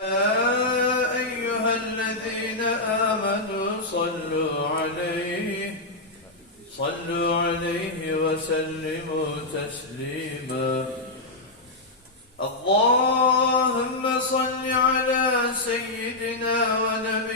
أيها الذين آمنوا صلوا عليه صلوا عليه وسلموا تسليما. اللهم صل على سيدنا ونبينا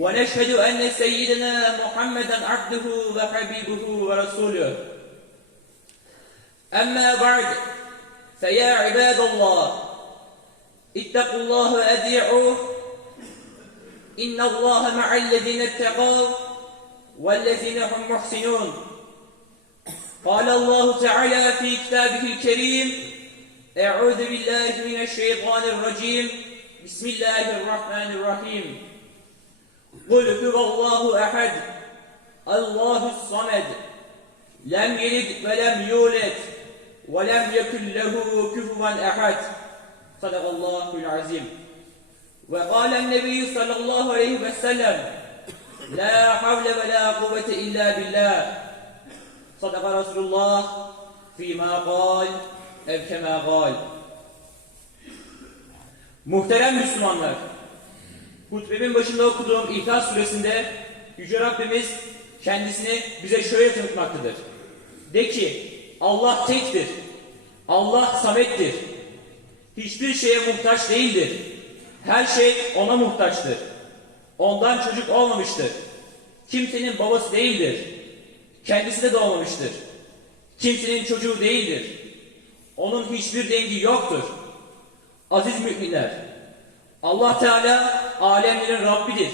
ونشهد أن سيدنا محمدا عبده وحبيبه ورسوله. أما بعد فيا عباد الله اتقوا الله وأذيعوه إن الله مع الذين اتقوا والذين هم محسنون. قال الله تعالى في كتابه الكريم أعوذ بالله من الشيطان الرجيم. بسم الله الرحمن الرحيم. Kul huvallahu ehed. Allahu samed. Lem yelid ve lem yulid. Ve lem yekun lehu küfuven ehed. Sadakallahul azim. Ve kâlen nebi sallallahu aleyhi ve sellem. La havle ve la kuvvete illa billah. Sadaka Resulullah fîmâ gâl ev kemâ. Muhterem Müslümanlar! Hutbemin başında okuduğum İhlas suresinde Yüce Rabbimiz kendisini bize şöyle tanıtmaktadır. De ki Allah tektir, Allah samettir, hiçbir şeye muhtaç değildir. Her şey ona muhtaçtır. Ondan çocuk olmamıştır. Kimsenin babası değildir. Kendisi de doğmamıştır. Kimsenin çocuğu değildir. Onun hiçbir dengi yoktur. Aziz müminler, Allah Teala alemlerin Rabbidir.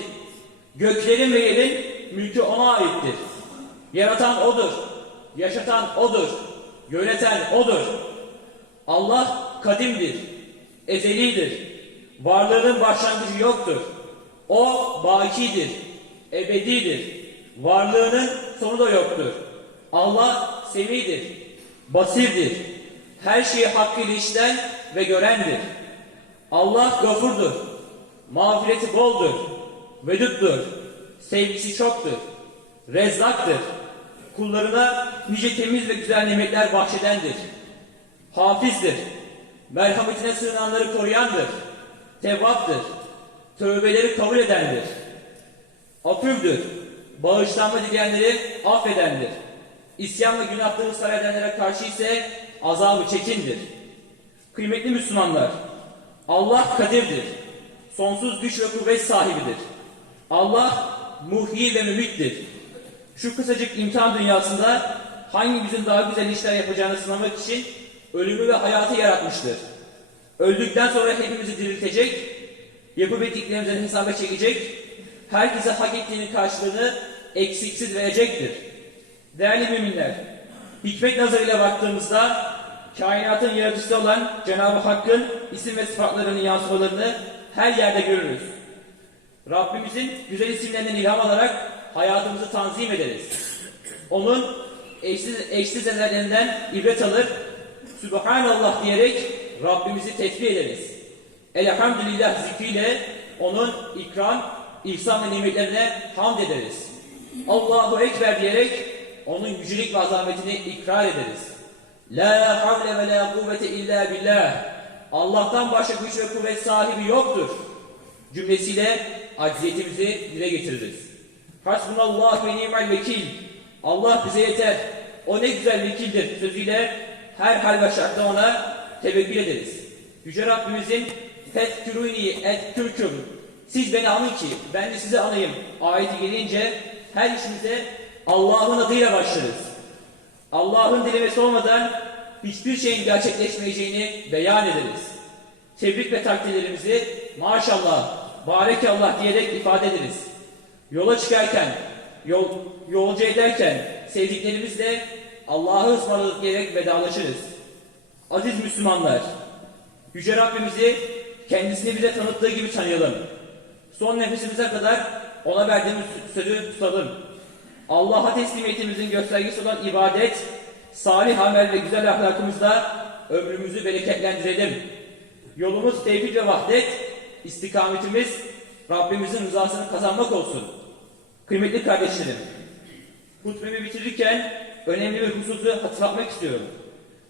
Göklerin ve yerin mülkü ona aittir. Yaratan O'dur, yaşatan O'dur, yöneten O'dur. Allah kadimdir, ezelidir. Varlığının başlangıcı yoktur. O bakidir, ebedidir. Varlığının sonu da yoktur. Allah semidir, basirdir. Her şeyi hakkıyla işten ve görendir. Allah gafurdur, mağfireti boldur, veduttur, sevgisi çoktur, rezzaktır. Kullarına nice temiz ve güzel nimetler bahşedendir. Hafizdir, merhametine sığınanları koruyandır, tevvaptır, tövbeleri kabul edendir. Afüvdür, bağışlanma dileyenleri affedendir. İsyan ve günahları edenlere karşı ise azabı çekindir. Kıymetli Müslümanlar, Allah kadirdir. Sonsuz güç ve kuvvet sahibidir. Allah muhyi ve mümittir. Şu kısacık imtihan dünyasında hangimizin daha güzel işler yapacağını sınamak için ölümü ve hayatı yaratmıştır. Öldükten sonra hepimizi diriltecek, yapıp ettiklerimizden hesaba çekecek, herkese hak ettiğinin karşılığını eksiksiz verecektir. Değerli müminler, hikmet nazarıyla baktığımızda kainatın yaratıcısı olan Cenab-ı Hakk'ın isim ve sıfatlarının yansımalarını her yerde görürüz. Rabbimizin güzel isimlerinden ilham alarak hayatımızı tanzim ederiz. Onun eşsiz, eşsiz ellerinden ibret alır, Sübhanallah diyerek Rabbimizi tesbih ederiz. Elhamdülillah zikriyle onun ikram, ihsan ve nimetlerine hamd ederiz. Allahu Ekber diyerek onun yücelik ve azametini ikrar ederiz. La havle ve la kuvvete illa billah. Allah'tan başka güç ve kuvvet sahibi yoktur. Cümlesiyle acziyetimizi dile getiririz. Hasbunallah ve ni'mel vekil. Allah bize yeter. O ne güzel vekildir sözüyle her hal ve şartta ona tevekkül ederiz. Yüce Rabbimizin Fetküruni et türküm. Siz beni anın ki ben de sizi anayım. Ayeti gelince her işimize Allah'ın adıyla başlarız. Allah'ın dilemesi olmadan hiçbir şeyin gerçekleşmeyeceğini beyan ederiz. Tebrik ve takdirlerimizi maşallah, barekallah diyerek ifade ederiz. Yola çıkarken, yol, yolcu ederken sevdiklerimizle Allah'ı ısmarladık diyerek vedalaşırız. Aziz Müslümanlar, Yüce Rabbimizi kendisini bize tanıttığı gibi tanıyalım. Son nefesimize kadar ona verdiğimiz sözü tutalım. Allah'a teslimiyetimizin göstergesi olan ibadet, salih amel ve güzel ahlakımızla ömrümüzü bereketlendirelim. Yolumuz tevhid ve vahdet, istikametimiz Rabbimizin rızasını kazanmak olsun. Kıymetli kardeşlerim, hutbemi bitirirken önemli bir hususu hatırlatmak istiyorum.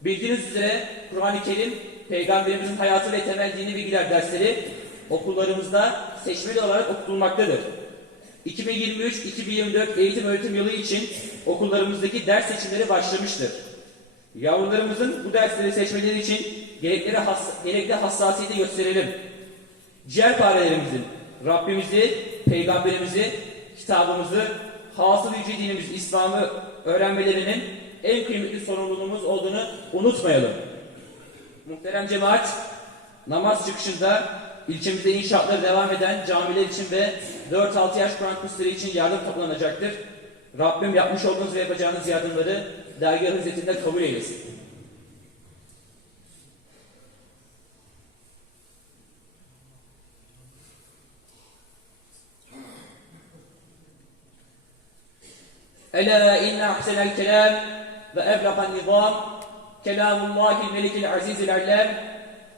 Bildiğiniz üzere Kur'an-ı Kerim, Peygamberimizin hayatı ve temel dini bilgiler dersleri okullarımızda seçmeli olarak okutulmaktadır. 2023-2024 eğitim öğretim yılı için okullarımızdaki ders seçimleri başlamıştır. Yavrularımızın bu dersleri seçmeleri için gerekli, hass gerekli hassasiyeti gösterelim. Ciğerparelerimizin Rabbimizi, Peygamberimizi, kitabımızı, hasıl yüce dinimiz İslam'ı öğrenmelerinin en kıymetli sorumluluğumuz olduğunu unutmayalım. Muhterem cemaat, namaz çıkışında ilçemizde inşaatları devam eden camiler için ve 4-6 yaş Kur'an kursları için yardım toplanacaktır. Rabbim yapmış olduğunuz ve yapacağınız yardımları dergah hizmetinde kabul eylesin. Ela inna ahsenel kelam ve evlakan nizam kelamullahil melikil azizil alem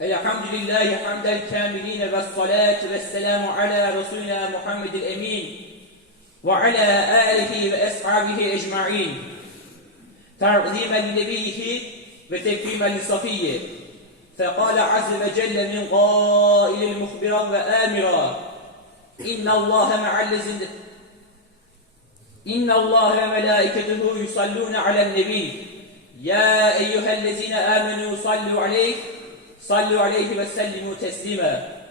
الحمد لله حمد الكاملين والصلاة والسلام على رسولنا محمد الأمين وعلى آله وأصحابه أجمعين. تعظيما لنبيه وتكريما لصفيه. فقال عز وجل من قائل مخبرا وآمرا إن الله مع الذين إن الله وملائكته يصلون على النبي. يا أيها الذين آمنوا صلوا عليه. صلوا عليه وسلموا تسليما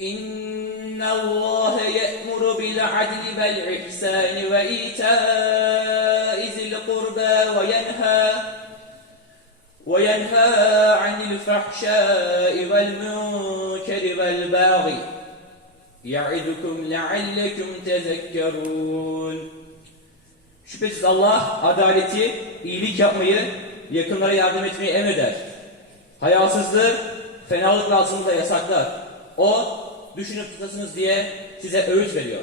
إن الله يأمر بالعدل والإحسان وإيتاء وينهى عن الفحشاء والمنكر والباغي يعظكم لعلكم تذكرون Şüphesiz Allah adaleti, iyilik yapmayı, yakınlara yardım etmeyi emreder. Hayasızlığı, fenalık ve azınlığı da yasaklar. O, düşünüp tutasınız diye size öğüt veriyor.